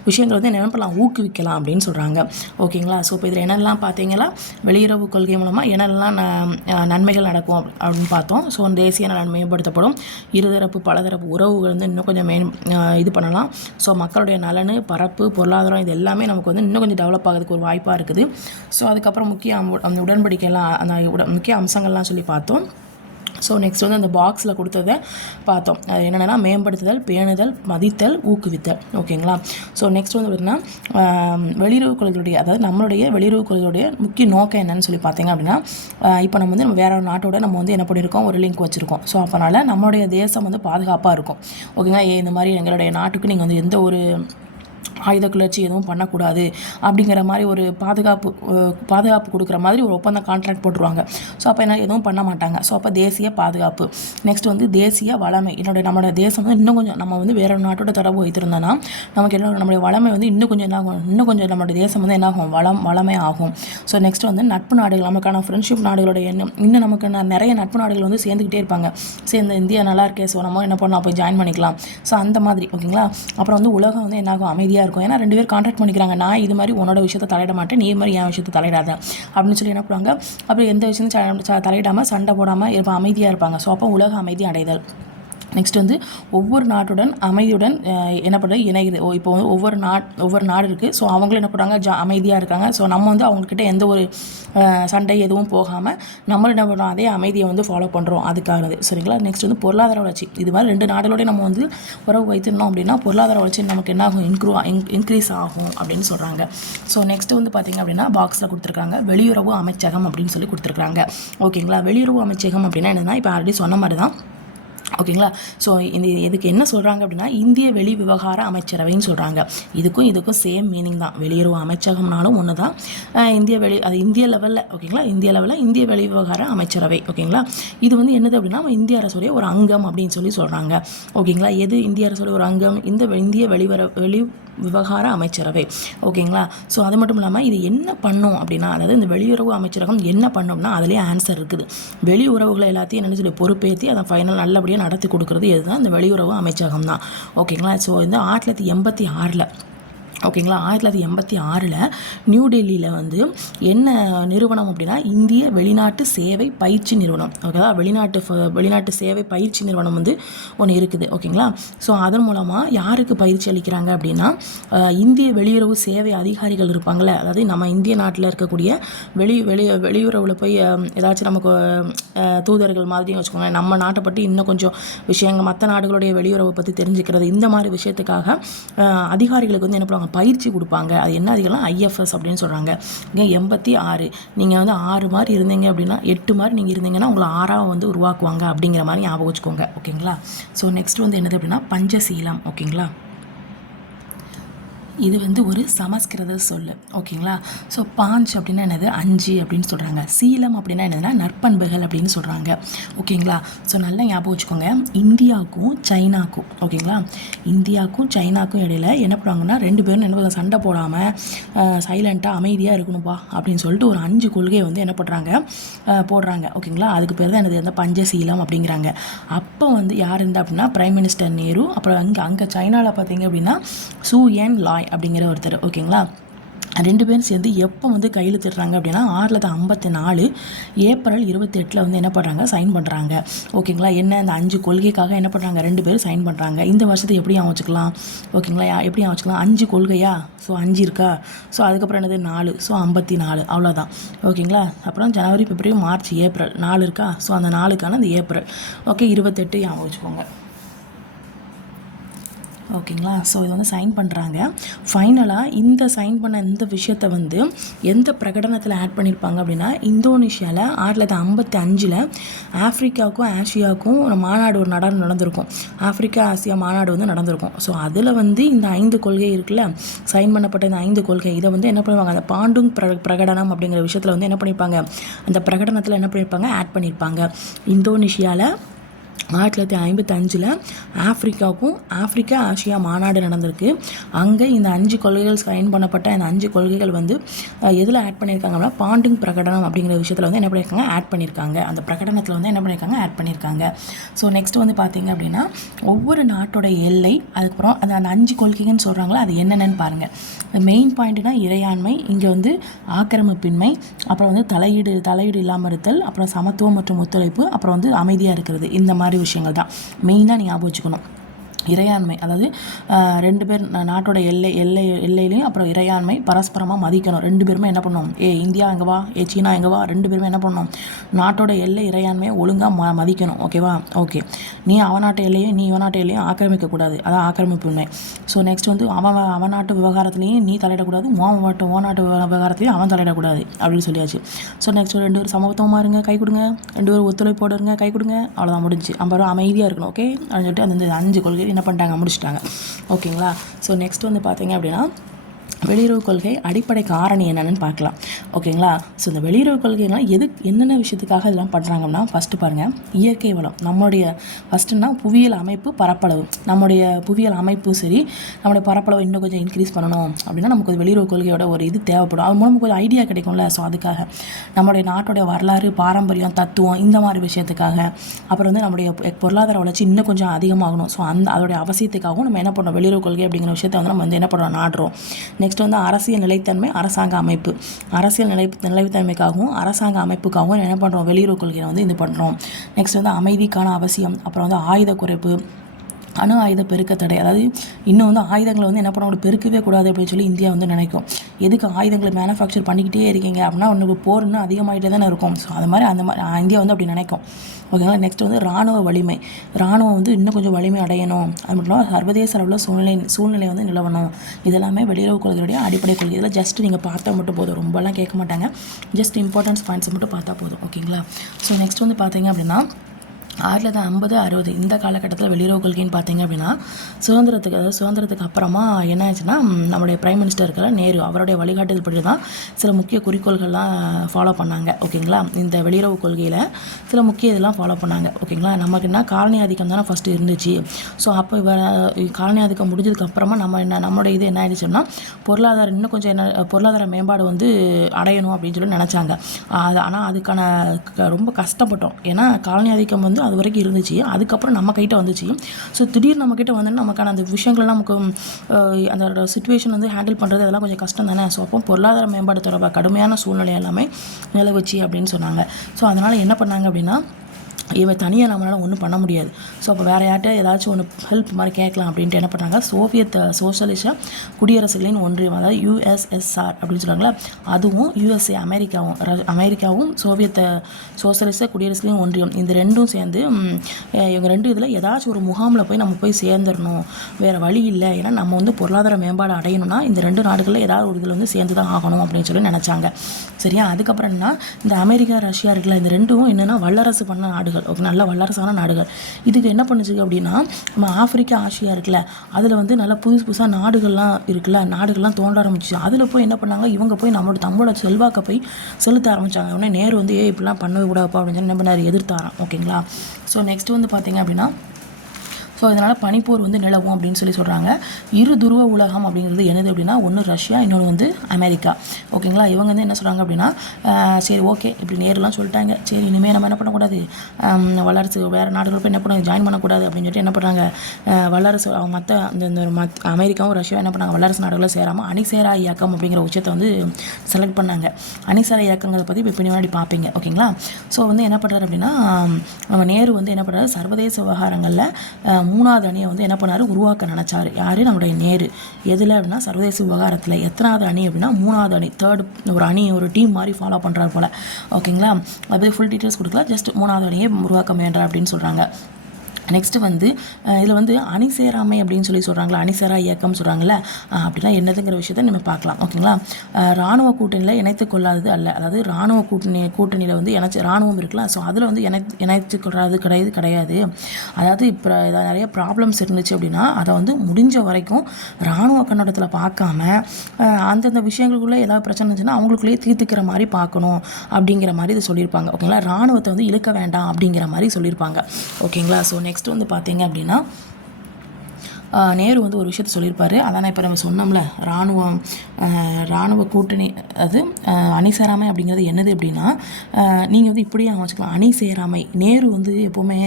விஷயங்கள் வந்து என்ன பண்ணலாம் ஊக்குவிக்கலாம் அப்படின்னு சொல்கிறாங்க ஓகேங்களா? ஸோ இப்போ இதில் என்னெல்லாம் பார்த்தீங்கன்னா வெளியுறவு கொள்கை மூலமாக என்னெல்லாம் ந- நன்மைகள் நடக்கும் அப்படின்னு பார்த்தோம். ஸோ தேசிய நலன் மேம்படுத்தப்படும் இருதரப்பு பலதரப்பு உறவுகள் வந்து இன்னும் கொஞ்சம் மேம் இது பண்ணலாம். ஸோ மக்களுடைய நலன் பரப்பு பொருளாதாரம் இது எல்லாமே நமக்கு வந்து இன்னும் கொஞ்சம் டெவலப் ஆகிறதுக்கு ஒரு வாய்ப்பாக இருக்குது. ஸோ அதுக்கப்புறம் முக்கிய அந்த உடன்படிக்கையெல்லாம் அந்த முக்கிய அம்சம் அம்சங்கள்லாம் சொல்லி பார்த்தோம். ஸோ நெக்ஸ்ட் வந்து அந்த பாக்ஸில் கொடுத்ததை பார்த்தோம். அது என்னென்னா மேம்படுத்துதல் பேணுதல் மதித்தல் ஊக்குவித்தல். ஓகேங்களா ஸோ நெக்ஸ்ட் வந்து பார்த்திங்கன்னா வெளியுறவு கொள்கையுடைய அதாவது நம்மளுடைய வெளியுறவு கொள்கையுடைய முக்கிய நோக்கம் என்னன்னு சொல்லி பார்த்தீங்க அப்படின்னா இப்போ நம்ம வந்து நம்ம வேற ஒரு நாட்டோட நம்ம வந்து என்ன பண்ணியிருக்கோம்? ஒரு லிங்க் வச்சுருக்கோம். ஸோ அப்போனால நம்மளுடைய தேசம் வந்து பாதுகாப்பாக இருக்கும். ஓகேங்களா ஏ இந்த மாதிரி எங்களுடைய நாட்டுக்கு நீங்கள் வந்து எந்த ஒரு ஆயுத கிளர்ச்சி எதுவும் பண்ணக்கூடாது அப்படிங்கிற மாதிரி ஒரு பாதுகாப்பு பாதுகாப்பு கொடுக்குற மாதிரி ஒரு ஒப்பந்தம் கான்ட்ராக்ட் போட்டுருவாங்க. ஸோ அப்போ என்ன எதுவும் பண்ண மாட்டாங்க. ஸோ அப்போ தேசிய பாதுகாப்பு. நெக்ஸ்ட் வந்து தேசிய வளமை. என்னுடைய நம்மளோட தேசம் வந்து இன்னும் கொஞ்சம் நம்ம வந்து வேற ஒரு நாட்டோட தொடர்பு வைத்திருந்தோம்னா நமக்கு என்ன நம்மளுடைய வளமை வந்து இன்னும் கொஞ்சம் என்ன ஆகும் இன்னும் கொஞ்சம் நம்மளுடைய தேசம் வந்து என்ன ஆகும் வளம் வளமே ஆகும். ஸோ நெக்ஸ்ட் வந்து நட்பு நாடுகள் நமக்கான ஃப்ரெண்ட்ஷிப் நாடுகளோட எண்ணம். இன்னும் நமக்கு நிறைய நட்பு நாடுகள் வந்து சேர்ந்துக்கிட்டே இருப்பாங்க. சேர்ந்து இந்தியா நல்லா இருக்கே ஸோ நம்ம என்ன பண்ணலாம் போய் ஜாயின் பண்ணிக்கலாம். ஸோ அந்த மாதிரி ஓகேங்களா அப்புறம் வந்து உலகம் வந்து என்னாகும் அமைதியாக இருக்கும். ஏன்னா ரெண்டு பேர் கான்ட்ராக்ட் பண்ணிக்கிறாங்க. நான் இது மாதிரி உன்னோட விஷயத்தை தலையிட மாட்டேன். நீ மாதிரி என் விஷயத்தை தலையிடாத. அப்படின்னு சொல்லி என்ன பண்ணுவாங்க? அப்புறம் எந்த விஷயத்தையும் தலையிடாமல் சண்டை போடாமல் இருப்ப அமைதியாக இருப்பாங்க. ஸோ அப்போ உலக அமைதி அடைதல். நெக்ஸ்ட் வந்து ஒவ்வொரு நாட்டுடன் அமைதியுடன் என்ன பண்ணுறது இணைகிறது. ஓ இப்போ வந்து ஒவ்வொரு நாட் ஒவ்வொரு நாடு இருக்குது ஸோ அவங்களும் என்ன பண்ணுறாங்க ஜா அமைதியாக இருக்காங்க. ஸோ நம்ம வந்து அவங்கக்கிட்ட எந்த ஒரு சண்டை எதுவும் போகாமல் நம்மளும் என்ன பண்ணுறோம் அதே அமைதியை வந்து ஃபாலோ பண்ணுறோம் அதுக்கானது. சரிங்களா? நெக்ஸ்ட் வந்து பொருளாதார வளர்ச்சி. இது மாதிரி ரெண்டு நாடுகளோடய நம்ம வந்து உறவு வைத்திருந்தோம் அப்படின்னா பொருளாதார வளர்ச்சி நமக்கு என்ன ஆகும்? இன்க்ரூ இன்க்ரீஸ் ஆகும் அப்படின்னு சொல்கிறாங்க ஸோ நெக்ஸ்ட் வந்து பார்த்திங்க அப்படின்னா பாக்ஸில் கொடுத்துருக்காங்க. வெளியுறவு அமைச்சகம் அப்படின்னு சொல்லி கொடுத்துருக்காங்க. ஓகேங்களா வெளியுறவு அமைச்சகம் அப்படின்னா என்னன்னா இப்போ ஆல்ரெடி சொன்ன மாதிரி தான் ஓகேங்களா? ஸோ இந்த இதுக்கு என்ன சொல்கிறாங்க அப்படின்னா இந்திய வெளி விவகார அமைச்சரவைன்னு சொல்கிறாங்க இதுக்கும் இதுக்கும் சேம் மீனிங் தான். வெளியுறவு அமைச்சகம்னாலும் ஒன்று தான் இந்திய வெளி அது இந்திய லெவலில் ஓகேங்களா? இந்திய லெவலில் இந்திய வெளி விவகார அமைச்சரவை ஓகேங்களா? இது வந்து என்னது அப்படின்னா இந்திய அரசுடைய ஒரு அங்கம் அப்படின்னு சொல்லி சொல்கிறாங்க ஓகேங்களா? எது இந்திய அரசுடைய ஒரு அங்கம்? இந்த இந்திய வெளிவர வெளி விவகார அமைச்சரவை. ஓகேங்களா? ஸோ அது மட்டும் இல்லாமல் இது என்ன பண்ணும் அப்படின்னா அதாவது இந்த வெளியுறவு அமைச்சரகம் என்ன பண்ணோம்னா அதுலேயே ஆன்சர் இருக்குது. வெளியுறவுகளை எல்லாத்தையும் என்ன சொல்லி பொறுப்பேற்றி அதை ஃபைனல் நல்லபடியாக நடத்தி கொடுக்குறது இதுதான் இந்த வெளியுறவு அமைச்சகம் தான் ஓகேங்களா? ஸோ இந்த ஆயிரத்தி தொள்ளாயிரத்தி எண்பத்தி ஆறில் ஓகேங்களா? ஆயிரத்தி தொள்ளாயிரத்தி எண்பத்தி ஆறில் நியூ டெல்லியில் வந்து என்ன நிறுவனம் அப்படின்னா இந்திய வெளிநாட்டு சேவை பயிற்சி நிறுவனம். ஓகேவா? வெளிநாட்டு ஃப- வெளிநாட்டு சேவை பயிற்சி நிறுவனம் வந்து ஒன்று இருக்குது. ஓகேங்களா? ஸோ அதன் மூலமாக யாருக்கு பயிற்சி அளிக்கிறாங்க அப்படின்னா இந்திய வெளியுறவு சேவை அதிகாரிகள் இருப்பாங்கள்ல அதாவது நம்ம இந்திய நாட்டில் இருக்கக்கூடிய வெளி வெளி வெளியுறவில் போய் ஏதாச்சும் நமக்கு தூதர்கள் மாதிரி வச்சுக்கோங்க நம்ம நாட்டை பற்றி இன்னும் கொஞ்சம் விஷயங்கள் மற்ற நாடுகளுடைய வெளியுறவை பற்றி தெரிஞ்சுக்கிறது இந்த மாதிரி விஷயத்துக்காக அதிகாரிகளுக்கு வந்து என்ன பண்ணுவாங்க பயிற்சி கொடுப்பாங்க. அது என்ன அதிகலாம் ஐஎஃப்எஸ் அப்படின்னு சொல்கிறாங்க இங்கே எண்பத்தி ஆறு. நீங்கள் வந்து ஆறு மாதிரி இருந்தீங்க அப்படின்னா எட்டு மாதிரி நீங்கள் இருந்தீங்கன்னா உங்களை ஆறாக வந்து உருவாக்குவாங்க அப்படிங்கிற மாதிரி ஞாபகம் வச்சுக்கோங்க. ஓகேங்களா? ஸோ நெக்ஸ்ட் வந்து என்னது அப்படின்னா பஞ்சசீலம். ஓகேங்களா? இது வந்து ஒரு சமஸ்கிருத சொல் ஓகேங்களா? ஸோ பாஞ்ச் அப்படின்னா என்னது? அஞ்சு அப்படின்னு சொல்கிறாங்க சீலம் அப்படின்னா என்னதுன்னா நற்பண்புகள் அப்படின்னு சொல்கிறாங்க ஓகேங்களா? ஸோ நல்லா ஞாபகம் வச்சுக்கோங்க. இந்தியாவுக்கும் சைனாக்கும் ஓகேங்களா? இந்தியாவுக்கும் சைனாக்கும் இடையில என்ன பண்ணுவாங்கன்னா ரெண்டு பேரும் என்ன பண்ணுவாங்க, சண்டை போடாமல் சைலண்ட்டாக அமைதியாக இருக்கணும்ப்பா அப்படின்னு சொல்லிட்டு ஒரு அஞ்சு கொள்கையை வந்து என்ன பண்ணுறாங்க போடுறாங்க. ஓகேங்களா? அதுக்கு பேர் தான் என்னது? அந்த பஞ்சசீலம் அப்படிங்கிறாங்க. அப்போ வந்து யார் இருந்தால் அப்படின்னா பிரைம் மினிஸ்டர் நேரு அப்புறம் அங்கே அங்கே சைனாவில் பார்த்தீங்க அப்படின்னா சூ என் லாய். அப்படிங்கிற ஒருத்தர் ஓகேங்களா? ரெண்டு பேரும் சேர்ந்து எப்போ வந்து கையெழுத்திடுறாங்க அப்படின்னா ஆறில் தான் ஐம்பத்தி நாலு ஏப்ரல் இருபத்தெட்டில் வந்து என்ன பண்ணுறாங்க சைன் பண்ணுறாங்க ஓகேங்களா? என்ன இந்த அஞ்சு கொள்கைக்காக என்ன பண்ணுறாங்க ரெண்டு பேரும் சைன் பண்ணுறாங்க இந்த வருஷத்தை எப்படி ஞாபகம் வச்சுக்கலாம் ஓகேங்களா? எப்படி ஞாபகம் வச்சுக்கலாம் அஞ்சு கொள்கையா? ஸோ அஞ்சு இருக்கா? ஸோ அதுக்கப்புறம் என்னது? நாலு. ஸோ ஐம்பத்தி நாலு. அவ்வளோதான் ஓகேங்களா? அப்புறம் ஜனவரி பிப்ரவரி மார்ச் ஏப்ரல். நாலு இருக்கா? ஸோ அந்த நாலுக்கான அந்த ஏப்ரல். ஓகே இருபத்தெட்டு ஞாபகம் வச்சுக்கோங்க. ஓகேங்களா? ஸோ இதை வந்து சைன் பண்ணுறாங்க ஃபைனலாக இந்த சைன் பண்ண இந்த விஷயத்தை வந்து எந்த பிரகடனத்தில் ஆட் பண்ணியிருப்பாங்க அப்படின்னா இந்தோனேஷியாவில் ஆயிரத்தி தொள்ளாயிரத்தி ஐம்பத்தி அஞ்சில் ஆஃப்ரிக்காவுக்கும் ஆசியாவுக்கும் ஒரு மாநாடு ஒரு நடனம் நடந்திருக்கும். ஆஃப்ரிக்கா ஆசியா மாநாடு வந்து நடந்திருக்கும். ஸோ அதில் வந்து இந்த ஐந்து கொள்கை இருக்குல்ல சைன் பண்ணப்பட்ட இந்த ஐந்து கொள்கை இதை வந்து என்ன பண்ணுவாங்க? அந்த பாண்டுங் பிர பிரகடனம் அப்படிங்கிற விஷயத்தில் வந்து என்ன பண்ணியிருப்பாங்க அந்த பிரகடனத்தில் என்ன பண்ணியிருப்பாங்க ஆட் பண்ணியிருப்பாங்க இந்தோனேஷியாவில் ஆயிரத்தி தொள்ளாயிரத்தி ஐம்பத்தஞ்சில் ஆஃப்ரிக்காவுக்கும் ஆஃப்ரிக்கா ஆசியா மாநாடு நடந்திருக்கு. அங்கே இந்த அஞ்சு கொள்கைகள் சைன் பண்ணப்பட்ட இந்த அஞ்சு கொள்கைகள் வந்து எதில் ஆட் பண்ணியிருக்காங்க அப்படின்னா பாண்டிங் பிரகடனம் அப்படிங்கிற விஷயத்தில் வந்து என்ன பண்ணியிருக்காங்க ஆட் பண்ணியிருக்காங்க அந்த பிரகடனத்தில் வந்து என்ன பண்ணியிருக்காங்க ஆட் பண்ணியிருக்காங்க ஸோ நெக்ஸ்ட் வந்து பார்த்தீங்க அப்படின்னா ஒவ்வொரு நாட்டோட எல்லை அதுக்கப்புறம் அந்த அந்த அஞ்சு கொள்கைகள்னு சொல்கிறாங்களோ அது என்னென்னு பாருங்கள் மெயின் பாயிண்ட்னா இறையாண்மை இங்கே வந்து ஆக்கிரமிப்பின்மை அப்புறம் வந்து தலையீடு தலையீடு இல்லாமல் இருத்தல் அப்புறம் சமத்துவம் மற்றும் ஒத்துழைப்பு அப்புறம் வந்து அமைதியாக இருக்கிறது. இந்த மாதிரி விஷயங்கள் தான் மெயினாக நீ ஞாபகம் வச்சுக்கணும். இறையாண்மை அதாவது ரெண்டு பேர் நாட்டோட எல்லை எல்லை எல்லையிலையும் அப்புறம் இறையாண்மை பரஸ்பரமாக மதிக்கணும். ரெண்டு பேருமே என்ன பண்ணணும் ஏ இந்தியா எங்கே வா ஏ சீனா எங்கே வா ரெண்டு பேருமே என்ன பண்ணணும் நாட்டோட எல்லை இறையாண்மையை ஒழுங்காக ம மதிக்கணும். ஓகேவா ஓகே நீ அவன் நாட்டு எல்லையும் நீ இவன் நாட்டு எல்லையும் ஆக்கிரமிக்கக்கூடாது. அதான் ஆக்கிரமிப்புமே ஸோ நெக்ஸ்ட் வந்து அவன் அவன் நாட்டு விவகாரத்துலேயும் நீ தலையிடக்கூடாது உன் நாட்டு உன் நாட்டு விவகாரத்துலையும் அவன் தலையிடக்கூடாது அப்படின்னு சொல்லியாச்சு. ஸோ நெக்ஸ்ட் ரெண்டு பேரும் சமத்துவமாக இருங்க கை கொடுங்க. ரெண்டு பேரும் ஒத்துழைப்போடு இருங்க கை கொடுங்க. அவ்வளோதான் முடிஞ்சு ஐம்பது ரூபா அமைதியாக இருக்கணும் ஓகே அப்படின்னு சொல்லிட்டு அந்த அஞ்சு கொள்கை என்ன பண்ணிட்டாங்க முடிச்சிட்டாங்க. ஓகேங்களா ஸோ நெக்ஸ்ட் வந்து பார்த்தீங்க அப்படின்னா வெளியுறவு கொள்கை அடிப்படை காரணி என்னென்னு பார்க்கலாம். ஓகேங்களா? ஸோ இந்த வெளியுறவு கொள்கைனா எது என்னென்ன விஷயத்துக்காக இதெல்லாம் பண்ணுறாங்கன்னா ஃபஸ்ட்டு பாருங்கள் இயற்கை வளம். நம்மளுடைய ஃபஸ்ட்டுன்னா புவியியல் அமைப்பு பரப்பளவு. நம்முடைய புவியியல் அமைப்பு சரி நம்முடைய பரப்பளவு இன்னும் கொஞ்சம் இன்க்ரீஸ் பண்ணணும் அப்படின்னா நமக்கு ஒரு வெளியுறவு கொள்கையோட ஒரு இது தேவைப்படும். அது மூலம் கொஞ்சம் ஐடியா கிடைக்கும்ல ஸோ அதுக்காக. நம்மளுடைய நாட்டுடைய வரலாறு பாரம்பரியம் தத்துவம் இந்த மாதிரி விஷயத்துக்காக. அப்புறம் வந்து நம்முடைய பொருளாதார வளர்ச்சி இன்னும் கொஞ்சம் அதிகமாகணும். ஸோ அந்த அதோடைய அவசியத்துக்காகவும் நம்ம என்ன பண்ணுறோம் வெளியுறவு கொள்கை அப்படிங்கிற விஷயத்தை வந்து நம்ம வந்து என்ன பண்ணுறோம் நாடுறோம். நெக்ஸ்ட் வந்து அரசியல் நிலைத்தன்மை அரசாங்க அமைப்பு. அரசியல் நிலை நிலைத்தன்மைக்காகவும் அரசாங்க அமைப்புக்காகவும் என்ன பண்ணுறோம் வெளியுறவு கொள்கையை வந்து இது பண்ணுறோம் நெக்ஸ்ட் வந்து அமைதிக்கான அவசியம். அப்புறம் வந்து ஆயுத குறைப்பு அணு ஆயுத பெருக்க தடை. அதாவது இன்னும் வந்து ஆயுதங்களை வந்து என்ன பண்ண பெருக்கவே கூடாது அப்படின்னு சொல்லி இந்தியா வந்து நினைக்கும். எதுக்கு ஆயுதங்களை மேனுஃபேக்சர் பண்ணிக்கிட்டே இருக்கீங்க? அப்படின்னா ஒன்று போர் இன்னும் அதிகமாகிட்டே தானே இருக்கும். ஸோ அது மாதிரி அந்த மாதிரி இந்தியா வந்து அப்படி நினைக்கும். ஓகேங்களா நெக்ஸ்ட் வந்து ராணுவ வலிமை. ராணுவம் வந்து இன்னும் கொஞ்சம் வலிமை அடையணும். அது மட்டும் இல்லாமல் சர்வதேச அளவில் சூழ்நிலை சூழ்நிலை வந்து நிலவணும். இதெல்லாமே வெளியுறவு கொள்கையுடைய அடிப்படை கொள்கை. இதில் ஜஸ்ட் நீங்கள் பார்த்தா மட்டும் போதும். ரொம்பலாம் கேட்க மாட்டாங்க. ஜஸ்ட் இம்பார்ட்டன்ஸ் பாயிண்ட்ஸ் மட்டும் பார்த்தா போதும். ஓகேங்களா ஸோ நெக்ஸ்ட் வந்து பார்த்தீங்க அப்படின்னா ஆயிரத்தி தொள்ளாயிரத்தி ஐம்பது அறுபது இந்த காலகட்டத்தில் வெளியுறவு கொள்கைன்னு பார்த்தீங்க அப்படின்னா சுதந்திரத்துக்கு அதாவது சுதந்திரத்துக்கு அப்புறமா என்ன ஆச்சுன்னா நம்முடைய பிரைம் மினிஸ்டர் இருக்கிற நேரு. அவருடைய வழிகாட்டுதல் படி தான் சில முக்கிய குறிக்கோள்கள்லாம் ஃபாலோ பண்ணாங்க. ஓகேங்களா? இந்த வெளியுறவு கொள்கையில் சில முக்கிய இதெல்லாம் ஃபாலோ பண்ணாங்க. ஓகேங்களா? நமக்கு என்ன காலனி ஆதிக்கம் தானே ஃபஸ்ட்டு இருந்துச்சு. ஸோ அப்போ காலனி ஆதிக்கம் முடிஞ்சதுக்கு அப்புறமா நம்ம என்ன நம்மளுடைய இது என்ன ஆயிடுச்சுன்னா பொருளாதாரம் இன்னும் கொஞ்சம் என்ன பொருளாதார மேம்பாடு வந்து அடையணும் அப்படின்னு சொல்லி நினச்சாங்க. அது ஆனால் அதுக்கான க- ரொம்ப கஷ்டப்பட்டோம். ஏன்னா காலனி ஆதிக்கம் வந்து அது வரைக்கும் இருந்துச்சு. அதுக்கப்புறம் நம்ம கிட்டே வந்துச்சு. ஸோ திடீர்னு நம்ம கிட்ட நமக்கான அந்த விஷயங்கள்லாம் நமக்கு அந்த சுச்சுவேஷன் வந்து ஹேண்டில் பண்ணுறது அதெல்லாம் கொஞ்சம் கஷ்டம் தானே. ஸோ அப்போ பொருளாதார மேம்பாடு தொடர்பாக கடுமையான சூழ்நிலை எல்லாமே நிலவுச்சு அப்படின்னு சொன்னாங்க. ஸோ அதனால் என்ன பண்ணாங்க அப்படின்னா இவன் தனியாக நம்மளால் ஒன்றும் பண்ண முடியாது. ஸோ அப்போ வேறு யார்கிட்ட ஏதாச்சும் ஒன்று ஹெல்ப் மாதிரி கேட்கலாம் அப்படின்ட்டு என்ன பண்ணாங்க சோவியத் சோஷலிச குடியரசுகளின் ஒன்றியம் அதாவது யூஎஸ்எஸ்ஆர் அப்படின்னு சொல்கிறாங்களா அதுவும் யூஎஸ்ஏ அமெரிக்காவும் அமெரிக்காவும் சோவியத் சோஷலிச குடியரசுகளின் ஒன்றியம். இந்த ரெண்டும் சேர்ந்து இவங்க ரெண்டு இதில் ஏதாச்சும் ஒரு முகாமில் போய் நம்ம போய் சேர்ந்துடணும் வேறு வழி இல்லை. ஏன்னா நம்ம வந்து பொருளாதார மேம்பாடு அடையணும்னா இந்த ரெண்டு நாடுகளில் ஏதாவது ஒரு இதில் வந்து சேர்ந்து தான் ஆகணும் அப்படின்னு சொல்லி நினச்சாங்க. சரியா? அதுக்கப்புறம் என்ன? இந்த அமெரிக்கா ரஷ்யா இருக்குல்ல இந்த ரெண்டும் என்னென்னா வல்லரசு பண்ண நாடுகள். ஓகே நல்ல வல்லரசான நாடுகள். இதுக்கு என்ன பண்ணுச்சு அப்படின்னா நம்ம ஆப்பிரிக்கா ஆசியா இருக்குல்ல அதில் வந்து நல்லா புதுசு புதுசாக நாடுகள்லாம் இருக்குல்ல நாடுகள்லாம் தோன்ற ஆரம்பிச்சு அதில் போய் என்ன பண்ணாங்க இவங்க போய் நம்மளோட தங்களோட செல்வாக்கை போய் செலுத்த ஆரம்பிச்சாங்க. உடனே நேரு வந்து ஏ இப்படிலாம் பண்ணவே கூடாதுப்பா அப்படின்னு சொல்லி என்ன பண்ணார்? எதிர்த்தாராம். ஓகேங்களா? ஸோ நெக்ஸ்ட் வந்து பார்த்தீங்க அப்படின்னா ஸோ இதனால் பனிப்போர் வந்து நிலவும் அப்படின்னு சொல்லி சொல்கிறாங்க இரு துருவ உலகம் அப்படிங்கிறது என்னது அப்படின்னா ஒன்று ரஷ்யா இன்னொன்று வந்து அமெரிக்கா. ஓகேங்களா இவங்க வந்து என்ன சொல்கிறாங்க அப்படின்னா சரி ஓகே இப்படி நேரெலாம் சொல்லிட்டாங்க. சரி இனிமேல் நம்ம என்ன பண்ணக்கூடாது? வல்லரசு வேறு நாடுகள் போய் என்ன பண்ண ஜாயின் பண்ணக்கூடாது அப்படின்னு சொல்லிட்டு என்ன பண்ணுறாங்க வல்லரசு அவங்க மற்ற இந்த மத் அமெரிக்காவும் ரஷ்யாவும் என்ன பண்ணாங்க? வல்லரசு நாடுகளை சேராமல் அணிசேரா இயக்கம் அப்படிங்கிற விஷயத்தை வந்து செலக்ட் பண்ணாங்க. அணிசேரா இயக்கங்களை பற்றி இப்போ பின்னாடி பார்ப்பீங்க ஓகேங்களா ஸோ வந்து என்ன பண்ணுறாரு அப்படின்னா நம்ம நேரு வந்து என்ன பண்ணுறாரு சர்வதேச விவகாரங்களில் மூணாவது அணியை வந்து என்ன பண்ணாரு? உருவாக்க நினச்சாரு. யார்? நம்முடைய நேரு. எதில் அப்படின்னா சர்வதேச விவகாரத்தில் எத்தனாவது அணி அப்படின்னா மூணாவது அணி தேர்ட் ஒரு அணி ஒரு டீம் மாதிரி ஃபாலோ பண்ணுறாரு போல். ஓகேங்களா அது ஃபுல் டீட்டெயில்ஸ் கொடுக்கல. ஜஸ்ட் மூணாவது அணியை உருவாக்க முயன்றார் அப்படின்னு சொல்கிறாங்க நெக்ஸ்ட்டு வந்து இதில் வந்து அணி சேராமை அப்படின்னு சொல்லி சொல்கிறாங்களா அணி சேரா இயக்கம் சொல்கிறாங்கல்ல அப்படின்னா என்னதுங்கிற விஷயத்த நம்ம பார்க்கலாம். ஓகேங்களா? ராணுவ கூட்டணியில் இணைத்து கொள்ளாதது அல்ல. அதாவது ராணுவ கூட்டணி கூட்டணியில் வந்து இணைச்சி ராணுவம் இருக்கலாம் ஸோ அதில் வந்து இணை இணைத்து கொள்ளாது கிடையாது கிடையாது. அதாவது இப்போ இதாக நிறைய ப்ராப்ளம்ஸ் இருந்துச்சு அப்படின்னா அதை வந்து முடிஞ்ச வரைக்கும் ராணுவ கண்ணோட்டத்தில் பார்க்காம அந்தந்த விஷயங்களுக்குள்ளே ஏதாவது பிரச்சனை இருந்துச்சுன்னா அவங்களுக்குள்ளேயே தீர்த்துக்கிற மாதிரி பார்க்கணும் அப்படிங்கிற மாதிரி இது சொல்லியிருப்பாங்க. ஓகேங்களா? ராணுவத்தை வந்து இழுக்க வேண்டாம் அப்படிங்கிற மாதிரி சொல்லியிருப்பாங்க. ஓகேங்களா? ஸோ நெக்ஸ்ட் நெக்ஸ்ட் வந்து பார்த்தீங்க அப்படின்னா நேரு வந்து ஒரு விஷயத்த சொல்லியிருப்பாரு. அதான் இப்போ நம்ம சொன்னோம்ல இராணுவம் இராணுவ கூட்டணி அது அணி சேராமை அப்படிங்கிறது என்னது அப்படின்னா நீங்கள் வந்து இப்படியே வச்சுக்கலாம். அணி சேராமை. நேரு வந்து எப்போவுமே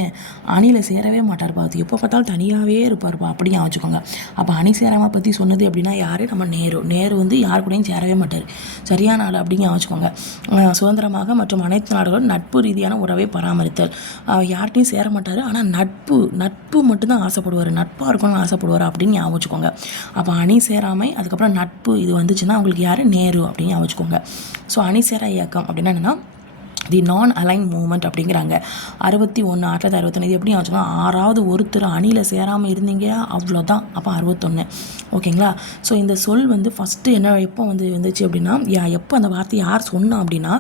அணியில் சேரவே மாட்டார்ப்பா அது எப்போ பார்த்தாலும் தனியாகவே இருப்பார்ப்பா அப்படியே வச்சுக்கோங்க. அப்போ அணி சேராமை பற்றி சொன்னது அப்படின்னா யார்? நம்ம நேரு. நேரு வந்து யார் கூடயும் சேரவே மாட்டார். சரியான ஆள் அப்படிங்க வச்சுக்கோங்க. சுதந்திரமாக மற்றும் அனைத்து நாடுகளும் நட்பு ரீதியான உறவை பராமரித்தல். யார்கிட்டையும் சேர மாட்டார். ஆனால் நட்பு நட்பு மட்டும்தான் ஆசைப்படுவார். நட்பாக இருக்கணும்னு ஆசை ஆசைப்படுவார் அப்படின்னு ஞாபகம் வச்சுக்கோங்க. அப்போ அணி சேராமை அதுக்கப்புறம் நட்பு இது வந்துச்சுன்னா அவங்களுக்கு யார்? நேரு அப்படின்னு ஞாபகம் வச்சுக்கோங்க. ஸோ அணி சேரா இயக்கம் அப்படின்னா என்னென்னா தி நான் அலைன் மூவ்மெண்ட் அப்படிங்கிறாங்க. அறுபத்தி ஒன்று ஆயிரத்தி தொள்ளாயிரத்தி அறுபத்தொன்று இது எப்படி ஆச்சுன்னா ஆறாவது ஒருத்தர் அணியில் சேராமல் இருந்தீங்க அவ்வளோதான் அப்போ அறுபத்தொன்று ஓகேங்களா? ஸோ இந்த சொல் வந்து ஃபஸ்ட்டு என்ன எப்போ வந்து வந்துச்சு அப்படின்னா யா எப்போ அந்த வார்த்தை யார் சொன்னா அப்படின்னா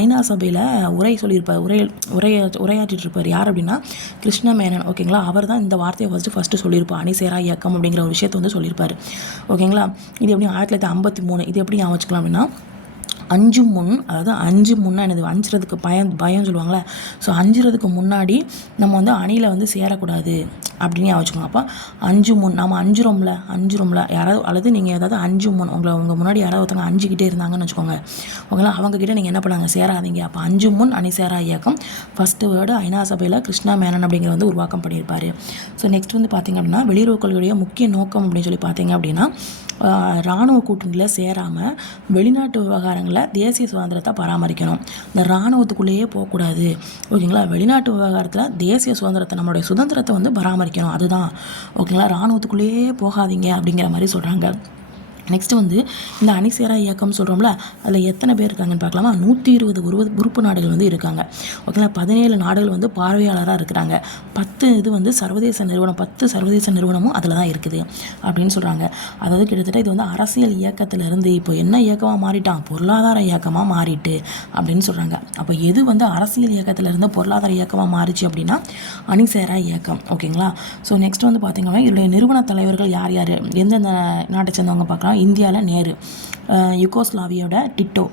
ஐநா சபையில் உரை சொல்லியிருப்பார். உரை உரையா உரையாற்றிட்டு இருப்பார். யார் அப்படின்னா கிருஷ்ண மேனன் ஓகேங்களா? அவர் தான் இந்த வார்த்தையை ஃபஸ்ட்டு ஃபஸ்ட்டு சொல்லியிருப்பார். அணி சேரா இயக்கம் அப்படிங்கிற ஒரு விஷயத்தை வந்து சொல்லியிருப்பார். ஓகேங்களா? இது எப்படி ஆயிரத்தி தொள்ளாயிரத்தி ஐம்பத்தி மூணு இது எப்படி ஞாபகம் வச்சுக்கலாம் அப்படின்னா அஞ்சு முன் அதாவது அஞ்சு முன்னே என்னது? அஞ்சுறதுக்கு பயம் பயம் சொல்லுவாங்களே ஸோ அஞ்சுறதுக்கு முன்னாடி நம்ம வந்து அணியில் வந்து சேரக்கூடாது அப்படின்னு வச்சுக்கோங்க. அப்போ அஞ்சு முன் நம்ம அஞ்சுறோம்ல அஞ்சுறோம்ல. யாராவது அல்லது நீங்கள் ஏதாவது அஞ்சு முன் உங்களை உங்கள் முன்னாடி யாராவது ஒருத்தவங்க அஞ்சுக்கிட்டே இருந்தாங்கன்னு வச்சுக்கோங்க. உங்களால் அவங்கக்கிட்ட நீங்கள் என்ன பண்ணாங்க? சேராதீங்க. அப்போ அஞ்சு முன் அணி சேரா இயக்கம். ஃபஸ்ட்டு வேர்டு ஐநா சபையில் கிருஷ்ணா மேனன் அப்படிங்கிற வந்து உருவாக்கம் பண்ணியிருப்பார். ஸோ நெக்ஸ்ட் வந்து பார்த்திங்க அப்படின்னா வெளியுறவு கொள்கையுடைய முக்கிய நோக்கம் அப்படின்னு சொல்லி பார்த்தீங்க அப்படின்னா இராணுவ கூட்டணியில் சேராமல் வெளிநாட்டு விவகாரங்களை தேசிய சுதந்திரத்தை பராமரிக்கணும். இந்த இராணுவத்துக்குள்ளேயே போகக்கூடாது. ஓகேங்களா? வெளிநாட்டு விவகாரத்தில் தேசிய சுதந்திரத்தை நம்மளுடைய சுதந்திரத்தை வந்து பராமரிக்கணும். அதுதான். ஓகேங்களா? இராணுவத்துக்குள்ளேயே போகாதீங்க அப்படிங்கிற மாதிரி சொல்கிறாங்க நெக்ஸ்ட்டு வந்து இந்த அணிசேரா இயக்கம் சொல்கிறோம்ல அதில் எத்தனை பேர் இருக்காங்கன்னு பார்க்கலாமா? நூற்றி இருபது உருவ உறுப்பு நாடுகள் வந்து இருக்காங்க. ஓகேங்களா? பதினேழு நாடுகள் வந்து பார்வையாளராக இருக்கிறாங்க. பத்து இது வந்து சர்வதேச நிறுவனம் பத்து சர்வதேச நிறுவனமும் அதில் தான் இருக்குது அப்படின்னு சொல்கிறாங்க அதாவது கிட்டத்தட்ட இது வந்து அரசியல் இயக்கத்திலிருந்து இப்போ என்ன இயக்கமாக மாறிட்டான்? பொருளாதார இயக்கமாக மாறிட்டு அப்படின்னு சொல்கிறாங்க அப்போ எது வந்து அரசியல் இயக்கத்திலிருந்து பொருளாதார இயக்கமாக மாறிச்சு அப்படின்னா அணிசேரா இயக்கம். ஓகேங்களா? ஸோ நெக்ஸ்ட் வந்து பார்த்திங்கன்னா இதோடைய நிறுவன தலைவர்கள் யார் யார்? எந்தெந்த நாட்டை சேர்ந்தவங்க பார்க்கலாம். இந்தியாவில் நேரு. யுகோஸ்லாவியோட டிட்டோ.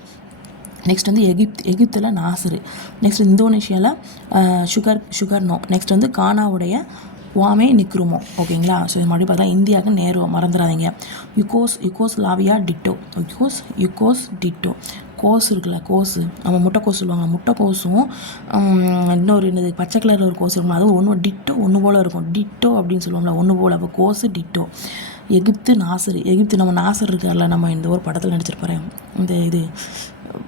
நெக்ஸ்ட் வந்து எகிப்த் எகிப்தில் நாசரு. நெக்ஸ்ட் இந்தோனேஷியாவில் சுகர் சுகர்னோ நெக்ஸ்ட் வந்து கானாவுடைய வாமே நிக்ருமோ. ஓகேங்களா? ஸோ இது மறுபடியும் பார்த்தா இந்தியாவுக்கு நேரு மறந்துடாதீங்க யுகோஸ் யுகோஸ்லாவியா டிட்டோ. யுகோஸ் யுகோஸ் டிட்டோ. கோஸ் இருக்குல்ல கோஸு. நம்ம முட்டைக்கோஸ் சொல்லுவாங்க. முட்டைக்கோஸும் இன்னொரு என்னது பச்சை கலரில் ஒரு கோஸ் இருக்கும் அதுவும் ஒன்று டிட்டோ ஒன்று போல் இருக்கும். டிட்டோ அப்படின்னு சொல்லுவோம்ல ஒன்று போல். அப்போ கோஸு டிட்டோ. எகிப்து நாசர் எகிப்து நம்ம நாசர் இருக்கார்ல நம்ம இந்த ஒரு படத்தில் நடிச்சிருப்பாரு. இந்த இது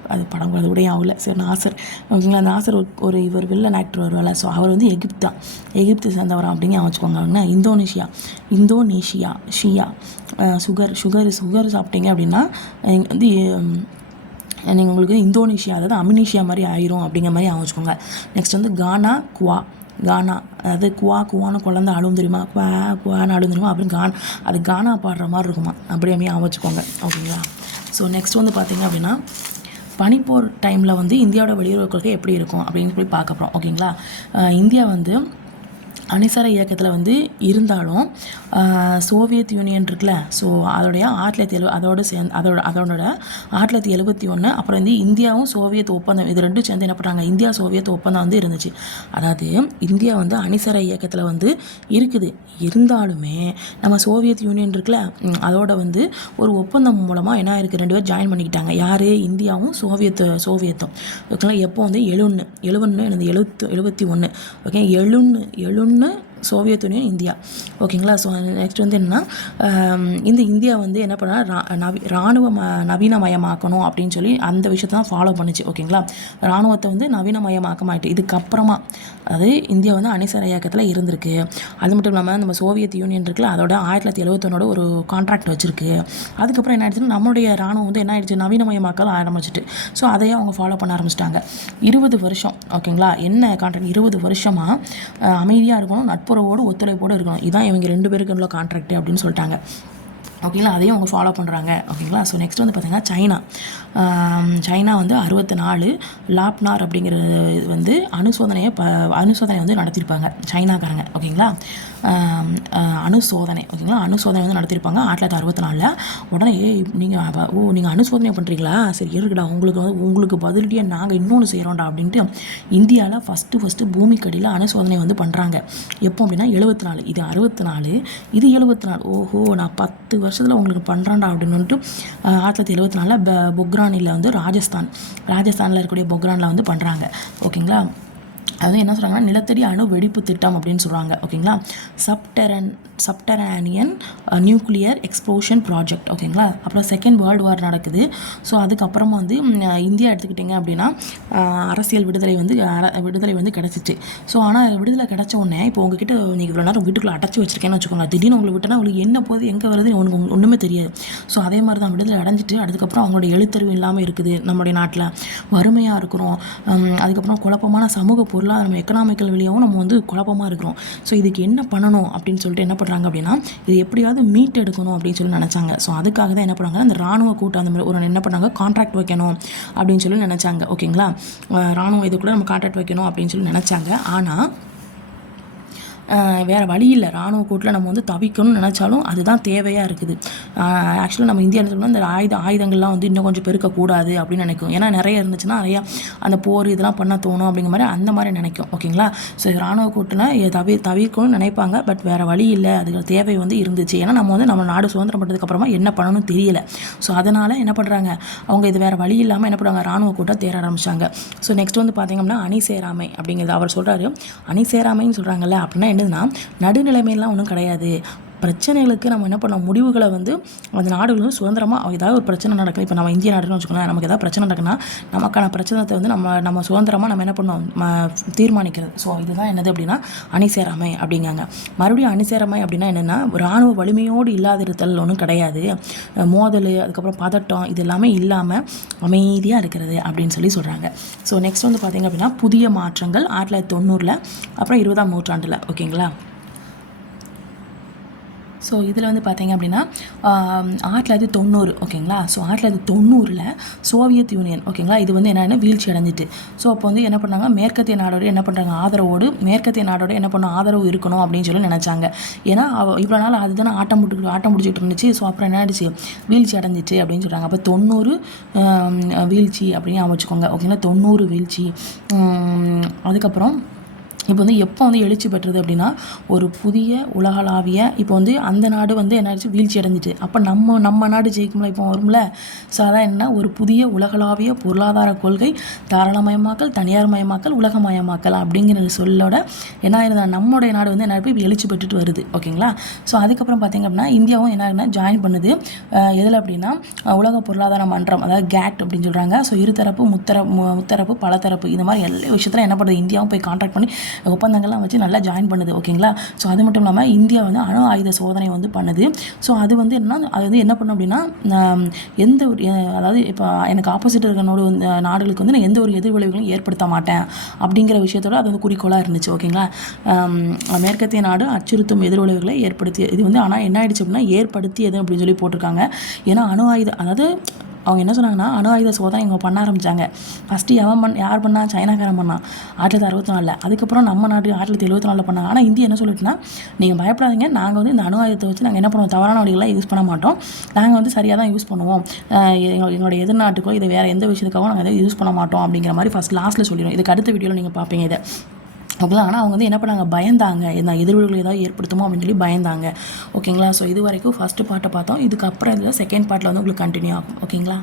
அது படம் அது கூட ஆகல சரி நாசர். ஓகேங்களா? நாசர் ஒரு- ஒரு இவர் வில்லன் ஆக்டர் வருவார்ல. ஸோ அவர் வந்து எகிப்தா எகிப்து சேர்ந்தவர் அப்படின்னு வச்சுக்கோங்க. அப்படின்னா இந்தோனேஷியா. இந்தோனேஷியா ஷியா. சுகர் சுகர் சுகர் சாப்பிட்டீங்க அப்படின்னா வந்து நீங்கள் உங்களுக்கு இந்தோனேஷியா அதாவது அமினேஷியா மாதிரி ஆயிரும் அப்படிங்கிற மாதிரி ஆகும் வச்சுக்கோங்க. நெக்ஸ்ட் வந்து கானா குவா. கானா. அதாவது குவா குவான்னு குழந்தை அழுவும் தெரியுமா? குவா குவான்னு அழுவும் தெரியுமா? அப்படின்னு கான். அது கானா பாடுற மாதிரி இருக்குமா? அப்படியே அப்படியே வச்சுக்கோங்க. ஓகேங்களா? ஸோ நெக்ஸ்ட் வந்து பார்த்தீங்க அப்படின்னா பனிப்போர் டைமில் வந்து இந்தியாவோட வெளியுறவு கொள்கை எப்படி இருக்கும் அப்படின்னு சொல்லி பார்க்க போகிறோம் ஓகேங்களா? இந்தியா வந்து அணிசர இயக்கத்தில் வந்து இருந்தாலும் சோவியத் யூனியன் இருக்குல்ல ஸோ அதோடைய ஆயிரத்தி தொள்ளாயிரத்தி எழு அதோடு சேர்ந்து அதோட அதனோட ஆயிரத்தி தொள்ளாயிரத்தி எழுபத்தி ஒன்று அப்புறம் வந்து இந்தியாவும் சோவியத் ஒப்பந்தம் இது ரெண்டும் சேர்ந்து என்ன பண்ணுறாங்க இந்தியா சோவியத் ஒப்பந்தம் வந்து இருந்துச்சு. அதாவது இந்தியா வந்து அணிசர இயக்கத்தில் வந்து இருக்குது. இருந்தாலுமே நம்ம சோவியத் யூனியன் இருக்குல்ல அதோட வந்து ஒரு ஒப்பந்தம் மூலமாக என்ன இருக்குது ரெண்டு பேர் ஜாயின் பண்ணிக்கிட்டாங்க. யார்? இந்தியாவும் சோவியத் சோவியத்தும். ஓகேங்களா? எப்போ வந்து எழுன்னு எழுவன்னு எனது எழுபத்து எழுபத்தி ஒன்று ஓகே? எழுன்னு எழுன்னு சோவியத் யூனியன் இந்தியா. ஓகேங்களா? ஸோ நெக்ஸ்ட் வந்து என்னென்னா இந்த இந்தியா வந்து என்ன பண்ணா ரா- நவி இராணுவ ம நவீனமயமாக்கணும் அப்படின்னு சொல்லி அந்த விஷயத்தை தான் ஃபாலோ பண்ணுச்சு. ஓகேங்களா? இராணுவத்தை வந்து நவீனமயமாக்கமாயிட்டு இதுக்கப்புறமா அதாவது இந்தியா வந்து அணிசர இயக்கத்தில் இருந்திருக்கு. அது மட்டும் இல்லாமல் நம்ம சோவியத் யூனியன் இருக்குல்ல அதோட ஆயிரத்தி தொள்ளாயிரத்தி எழுபத்தொன்னோட ஒரு கான்ட்ராக்ட் வச்சிருக்கு. அதுக்கப்புறம் என்ன ஆயிடுச்சுன்னா நம்மளுடைய இராணுவம் வந்து என்ன ஆயிடுச்சு நவீனமயமாக்கல் ஆரம்பிச்சிட்டு. ஸோ அதையே அவங்க ஃபாலோ பண்ண ஆரம்பிச்சிட்டாங்க. இருபது வருஷம் ஓகேங்களா? என்ன கான்ட்ராக்ட் இருபது வருஷமாக அமைதியாக இருக்கணும் நட்பு பரப்புரவோடு ஒத்துழைப்போடு இருக்கணும் இதுதான் இவங்க ரெண்டு பேருக்கு உள்ள கான்ட்ராக்ட் அப்படின்னு சொல்லிட்டாங்க. ஓகேங்களா? அதையும் அவங்க ஃபாலோ பண்ணுறாங்க ஓகேங்களா? ஸோ நெக்ஸ்ட் வந்து பார்த்திங்கன்னா சைனா. சைனா வந்து அறுபத்தி நாலு லாப்னார் அப்படிங்கிற இது வந்து அணுசோதனையை ப அணுசோதனை வந்து நடத்தியிருப்பாங்க சைனாக்காரங்க. ஓகேங்களா? அணுசோதனை. ஓகேங்களா? அணுசோதனை வந்து நடத்தியிருப்பாங்க ஆயிரத்தி தொள்ளாயிரத்தி அறுபத்தி நாலில். உடனே நீங்கள் ஓ நீங்கள் அணுசோதனை பண்ணுறீங்களா சரி இருக்குடா உங்களுக்கு வந்து உங்களுக்கு பதிலடியாக நாங்கள் இன்னொன்று செய்கிறோம்டா அப்படின்ட்டு இந்தியாவில் ஃபஸ்ட்டு ஃபஸ்ட்டு பூமிக்கடியில் அணுசோதனை வந்து பண்ணுறாங்க எப்போ அப்படின்னா எழுபத்தி நாலு. இது அறுபத்தி நாலு. இது எழுபத்தி நாலு. ஓஹோ நான் பத்து வருஷத்தில் உங்களுக்கு பண்ணுறான்டா அப்படின்னு வந்துட்டு ஆயிரத்தி தொள்ளாயிரத்தி எழுபத்தி நாலில் ப பொக்ரானியில் வந்து ராஜஸ்தான் ராஜஸ்தானில் இருக்கக்கூடிய பொக்ரானில் வந்து பண்ணுறாங்க ஓகேங்களா? அது என்ன சொல்கிறாங்கன்னா நிலத்தடி அணு வெடிப்பு திட்டம் அப்படின்னு சொல்கிறாங்க ஓகேங்களா? சப்டெரன் சப்டரானியன் நியூக்ளியர் எக்ஸ்ப்ளோஷன் ப்ராஜெக்ட் ஓகேங்களா அப்புறம் செகண்ட் வேர்ல்டு வார் நடக்குது. ஸோ அதுக்கப்புறமா வந்து இந்தியா எடுத்துக்கிட்டிங்க அப்படின்னா அரசியல் விடுதலை வந்து விடுதலை வந்து கிடச்சிச்சு. ஸோ ஆனால் விடுதலை கிடச்ச உடனே இப்போ உங்ககிட்ட நீங்கள் இவ்வளோ நேரம் வீட்டுக்குள்ளே அடைச்சி வச்சிருக்கேன்னு வச்சுக்கோங்க திடீர்னு உங்களுக்கு விட்டனா உங்களுக்கு என்ன போகுது எங்கே வருது உனக்கு ஒன்றுமே தெரியாது. ஸோ அதே மாதிரி தான் விடுதலை அடைஞ்சிட்டு அதுக்கப்புறம் அவங்களோட எழுத்தறிவு இல்லாமல் இருக்குது நம்முடைய நாட்டில். வறுமையாக இருக்கிறோம். அதுக்கப்புறம் குழப்பமான சமூக பொருளாதாரம் எக்கனாமிக்கல் வழியாகவும் நம்ம வந்து குழப்பமாக இருக்கிறோம். ஸோ இதுக்கு என்ன பண்ணணும் அப்படின்னு சொல்லிட்டு என்ன பண்ணுறாங்க அப்படின்னா இது எப்படியாவது மீட் எடுக்கணும் அப்படின்னு சொல்லி நினச்சாங்க. ஸோ அதுக்காக தான் என்ன பண்ணாங்க அந்த ராணுவ கூட்டம் அந்த மாதிரி ஒரு என்ன பண்ணாங்க கான்ட்ராக்ட் வைக்கணும் அப்படின்னு சொல்லி நினச்சாங்க. ஓகேங்களா ராணுவம் இது கூட நம்ம கான்ட்ராக்ட் வைக்கணும் அப்படின்னு சொல்லி நினச்சாங்க. ஆனால் வேறு வழி இல்லை. ராணுவ கூட்டில் நம்ம வந்து தவிக்கணும்னு நினச்சாலும் அதுதான் தேவையாக இருக்குது. ஆக்சுவலாக நம்ம இந்தியா என்ன சொல்லணும் இந்த ஆயுத ஆயுதங்கள்லாம் வந்து இன்னும் கொஞ்சம் பெருக்கக்கூடாது அப்படின்னு நினைக்கும். ஏன்னா நிறைய இருந்துச்சுன்னா நிறையா அந்த போர் இதெல்லாம் பண்ண தோணும் அப்படிங்கிற மாதிரி அந்த மாதிரி நினைக்கும். ஓகேங்களா ஸோ இராணுவ கூட்டில் தவி தவிர்க்கணும்னு நினைப்பாங்க. பட் வேறு வழி இல்லை. அதுக்கு தேவை வந்து இருந்துச்சு. ஏன்னா நம்ம வந்து நம்ம நாடு சுதந்திரம் பண்ணதுக்கப்புறமா என்ன பண்ணணும்னு தெரியல. ஸோ அதனால் என்ன பண்ணுறாங்க அவங்க இது வேறு வழி இல்லாமல் என்ன பண்ணுறாங்க ராணுவ கூட்டம் தேர ஆரம்பித்தாங்க ஸோ நெக்ஸ்ட் வந்து பார்த்திங்கன்னா அணி சேராமை அப்படிங்கிறது அவர் சொல்கிறாரு அணி சேராமைன்னு சொல்கிறாங்கல்ல அப்படின்னா என்னதுன்னா நடுநிலைமையெல்லாம் ஒன்றும் கிடையாது. பிரச்சனைகளுக்கு நம்ம என்ன பண்ணோம் முடிவுகளை வந்து அந்த நாடுகள் வந்து சுதந்திரமாக ஏதாவது ஒரு பிரச்சனை நடக்குது. இப்போ நம்ம இந்திய நாடுன்னு வச்சுக்கோங்களேன் நமக்கு ஏதாவது பிரச்சனை நடக்குன்னா நமக்கான பிரச்சனத்தை வந்து நம்ம நம்ம சுதந்திரமாக நம்ம என்ன பண்ணோம் தீர்மானிக்கிறது. ஸோ இதுதான் என்னது அப்படின்னா அணிசேராமை அப்படிங்காங்க. மறுபடியும் அணிசேராமை அப்படின்னா என்னென்னா இராணுவ வலிமையோடு இல்லாதிருத்தல் ஒன்றும் கிடையாது. மோதல் அதுக்கப்புறம் பதட்டம் இது எல்லாமே இல்லாமல் அமைதியாக இருக்கிறது அப்படின்னு சொல்லி சொல்கிறாங்க ஸோ நெக்ஸ்ட் வந்து பார்த்திங்க அப்படின்னா புதிய மாற்றங்கள் ஆயிரத்தி தொள்ளாயிரத்தி தொண்ணூறில் அப்புறம் இருபதாம் நூற்றாண்டில். ஓகேங்களா? ஸோ இதில் வந்து பார்த்தீங்க அப்படின்னா ஆயிரத்தி தொள்ளாயிரத்தி தொண்ணூறு ஓகேங்களா? ஸோ ஆயிரத்தி தொள்ளாயிரத்தி தொண்ணூறில் சோவியத் யூனியன் ஓகேங்களா? இது வந்து என்னென்னா வீழ்ச்சி அடைஞ்சிட்டு. ஸோ அப்போ வந்து என்ன பண்ணாங்க? மேற்கத்திய நாடோடு என்ன பண்ணுறாங்க ஆதரவோடு மேற்கத்திய நாடோடு என்ன பண்ண ஆதரவு இருக்கணும் அப்படின்னு சொல்லி நினச்சாங்க. ஏன்னா அவ இவ்வளோ நாள் அதுதானே ஆட்டம் போட்டு ஆட்டம் பிடிச்சிட்டு இருந்துச்சு. ஸோ அப்புறம் என்ன ஆயிடுச்சு? வீழ்ச்சி அடைஞ்சிட்டு அப்படின்னு சொல்கிறாங்க அப்போ தொண்ணூறு வீழ்ச்சி அப்படின்னு அமைச்சுக்கோங்க ஓகேங்களா? தொண்ணூறு வீழ்ச்சி. அதுக்கப்புறம் இப்போ வந்து எப்போ வந்து எழுச்சி பெற்றது அப்படின்னா ஒரு புதிய உலகளாவிய இப்போ வந்து அந்த நாடு வந்து என்னாச்சு வீழ்ச்சி அடைஞ்சிட்டு. அப்போ நம்ம நம்ம நாடு ஜெயிக்கும்ல இப்போ வரும்ல? ஸோ அதான் என்ன? ஒரு புதிய உலகளாவிய பொருளாதார கொள்கை தாராளமயமாக்கல் தனியார் மயமாக்கல் உலகமயமாக்கல் அப்படிங்கிற சொல்லோட என்ன ஆயிருந்தா நம்மளுடைய நாடு வந்து என்ன இப்போ எழுச்சி பெற்றுட்டு வருது. ஓகேங்களா? ஸோ அதுக்கப்புறம் பார்த்தீங்க அப்படின்னா இந்தியாவும் என்ன ஆகுனா ஜாயின் பண்ணுது. எதில் அப்படின்னா உலக பொருளாதார மன்றம் அதாவது கேட் அப்படின்னு சொல்கிறாங்க ஸோ இருதரப்பு முத்தர முத்தரப்பு பலதரப்பு இது மாதிரி எல்லா விஷயத்தில் என்ன பண்ணுறது இந்தியாவும் போய் கான்டாக்ட் பண்ணி ஒப்பந்தங்கள்லாம் வச்சு நல்லா ஜாயின் பண்ணுது ஓகேங்களா ஸோ அது மட்டும் இல்லாமல் இந்தியா வந்து அணு ஆயுத சோதனை வந்து பண்ணுது. ஸோ அது வந்து என்னன்னா அது வந்து என்ன பண்ணும் அப்படின்னா எந்த ஒரு அதாவது இப்போ எனக்கு ஆப்போசிட் இருக்கிற நாடு வந்து நாடுகளுக்கு வந்து நான் எந்த ஒரு எதிர்விளைவுகளும் ஏற்படுத்த மாட்டேன் அப்படிங்கிற விஷயத்தோட அது வந்து குறிக்கோளாக இருந்துச்சு ஓகேங்களா மேற்கத்திய நாடு அச்சுறுத்தும் எதிர்விளைவுகளை ஏற்படுத்தி இது வந்து ஆனால் என்ன ஆயிடுச்சு அப்படின்னா ஏற்படுத்தியது அப்படின்னு சொல்லி போட்டிருக்காங்க. ஏன்னா அணு ஆயுத அதாவது அவங்க என்ன சொன்னாங்கன்னா அணு ஆயுத சோதனை இவங்க பண்ண ஆரம்பித்தாங்க ஃபஸ்ட்டு எவன் பண்ண யார் பண்ணா? சைனாக்காரன் பண்ணான் ஆயிரத்தி தொள்ளாயிரத்தி அறுபத்தி நாலில். அதுக்கப்புறம் நம்ம நாட்டு ஆயிரத்தி தொள்ளாயிரத்தி எழுபத்தி நாலில் பண்ணாங்க. ஆனால் இந்தியா என்ன சொல்லிட்டுனா நீங்கள் பயப்படாதீங்க. நாங்கள் வந்து இந்த அணு ஆயுதத்தை வச்சு நாங்கள் என்ன பண்ணுவோம்? தவறான வழிகளாக யூஸ் பண்ண மாட்டோம். நாங்கள் வந்து சரியாக தான் யூஸ் பண்ணுவோம். அஹ் எங்களோட எதிர்நாட்டுக்கோ இதை வேறு எந்த விஷயத்துக்காகவும் நாங்கள் எதை யூஸ் பண்ண மாட்டோம். அப்படிங்கிற மாதிரி ஃபஸ்ட் லாஸ்ட்டில் சொல்லிடுவோம். இதுக்கு அடுத்த வீடியோவில் நீங்கள் பார்ப்பீங்க இதை. ஓகேங்களா ஆனால் அவங்க வந்து என்ன பண்ணாங்க? பயந்தாங்க. என்ன எதிர்விளைவுகள் ஏதாவது ஏற்படுத்துமோ அப்படின்னு சொல்லி பயந்தாங்க. ஓகேங்களா ஸோ இது வரைக்கும் ஃபஸ்ட்டு பார்ட்டை பார்த்தோம். இதுக்கப்புறம் இதில் செகண்ட் பாட்டில் வந்து உங்களுக்கு கண்டினியூ ஆகும். ஓகேங்களா